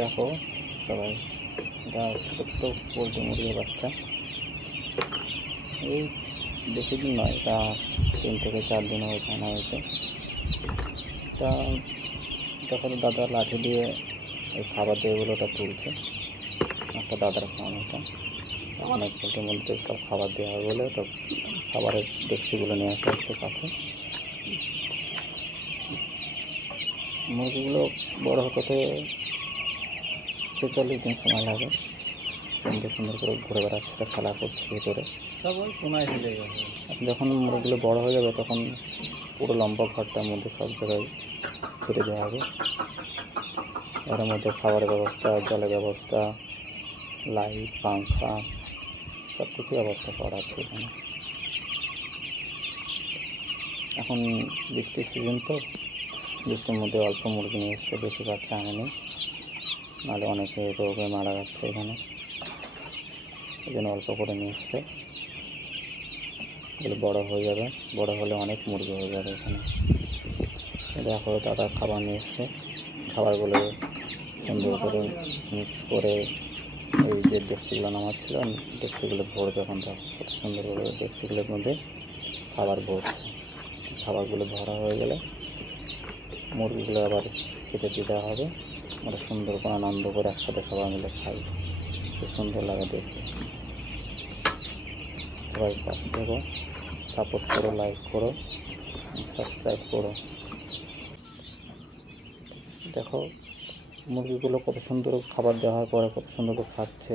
দেখো সবাই, এটা ছোট্ট পোলট্রি মুরগির বাচ্চা। এই বেশি দিন নয়, এটা 3 থেকে 4 দিন হয়েছে আনা হয়েছে। তা দেখো দাদা লাঠি দিয়ে এই খাবার দিয়ে এগুলোটা তুলছে। একটা দাদার খাওয়ানো, এটা অনেক পোলট্রির মধ্যে সব খাবার দেওয়া হয় বলে তো খাবারের ডেকচিগুলো নিয়ে আসা হচ্ছে কাছে। মুরগিগুলো বড় হতে 46 দিন সময় লাগে। সুন্দর সুন্দর করে ঘুরে বেড়াচ্ছে, খেলা করছে ভিতরে। যখন মুরগিগুলো বড় হয়ে যাবে তখন পুরো লম্বা ঘরটার মধ্যে সব জায়গায় ছেড়ে দেওয়া হবে। এর মধ্যে খাবারের ব্যবস্থা, জলের ব্যবস্থা, লাইট, পাংখা সব কিছু ব্যবস্থা করা আছে এখানে। এখন বৃষ্টির সিজন তো, বৃষ্টির মধ্যে অল্প মুরগি নিয়ে এসছে, বেশি বাচ্চা আনেনি, নাহলে অনেকে রোগে মারা যাচ্ছে এখানে। এই জন্য অল্প করে নিয়ে এসছে। এগুলো বড়ো হয়ে যাবে, বড়ো হলে অনেক মুরগি হয়ে যাবে এখানে। দেখো দাদা খাবার নিয়ে এসছে, খাবারগুলো সুন্দর করে মিক্স করে ওই যে ডেকচিগুলো নামাচ্ছিল, ডেকচিগুলো ভরবে। এখন দেখো কত সুন্দর করে ডেকচিগুলোর মধ্যে খাবার ভরছে। খাবারগুলো ভরা হয়ে গেলে মুরগিগুলো আবার খেতে দিতে হবে। ওরা সুন্দর করে আনন্দ করে একসাথে সবাই মিলে খাই, খুব সুন্দর লাগে দেখতে। সবাই পাশে থেকো, সাপোর্ট করো, লাইক করো, সাবস্ক্রাইব করো। দেখো মুরগিগুলো কত সুন্দর খাবার দেওয়ার পরে কত সুন্দর করে খাচ্ছে,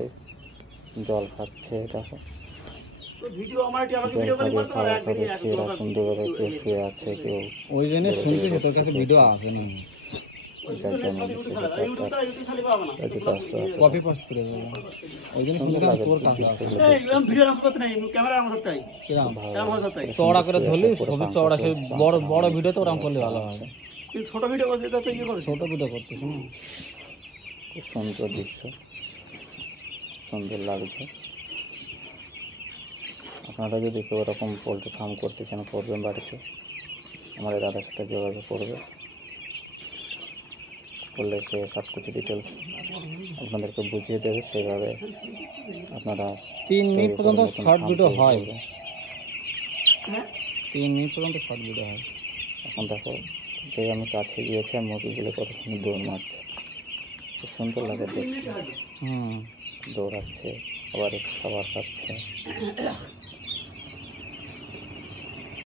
জল খাচ্ছে। দেখো খাবার খাবে, কেউ সুন্দরভাবে, কেউ শুয়ে আছে, কেউ ওই জন্য শুনতে তোর কাছে ভিডিও আসে না, কপি পোস্ট করে দেবো। ওই জন্য শুনলাম তোর কাছে চওড়া করে ধরলে ছবি চওড়া, সে বড় বড় ভিডিও তো ওরকম করলে ভালো হয়। ছোট ভিডিও করতে ছোট ভিডিও করতেছি না। খুব সুন্দর দৃশ্য, সুন্দর লাগছে। আপনারা যদি কেউ এরকম পোলট্রি ফার্ম করতে চান, করবেন বাড়িতে, আমাদের দাদার সাথে যোগাযোগ করবে, করলে সে সব কিছু ডিটেলস আপনাদেরকে বুঝিয়ে দেবে। সেভাবে আপনারা 3 মিনিট পর্যন্ত শর্ট ভিডিও হয়, 3 মিনিট পর্যন্ত শর্ট ভিডিও হয়। এখন দেখো যে আমি কাছে গিয়েছি আর মুরগিগুলো কত সুন্দর দৌড় মারছে, খুব সুন্দর লাগে দেখতে। দৌড়াচ্ছে, আবার খাবার খাচ্ছে।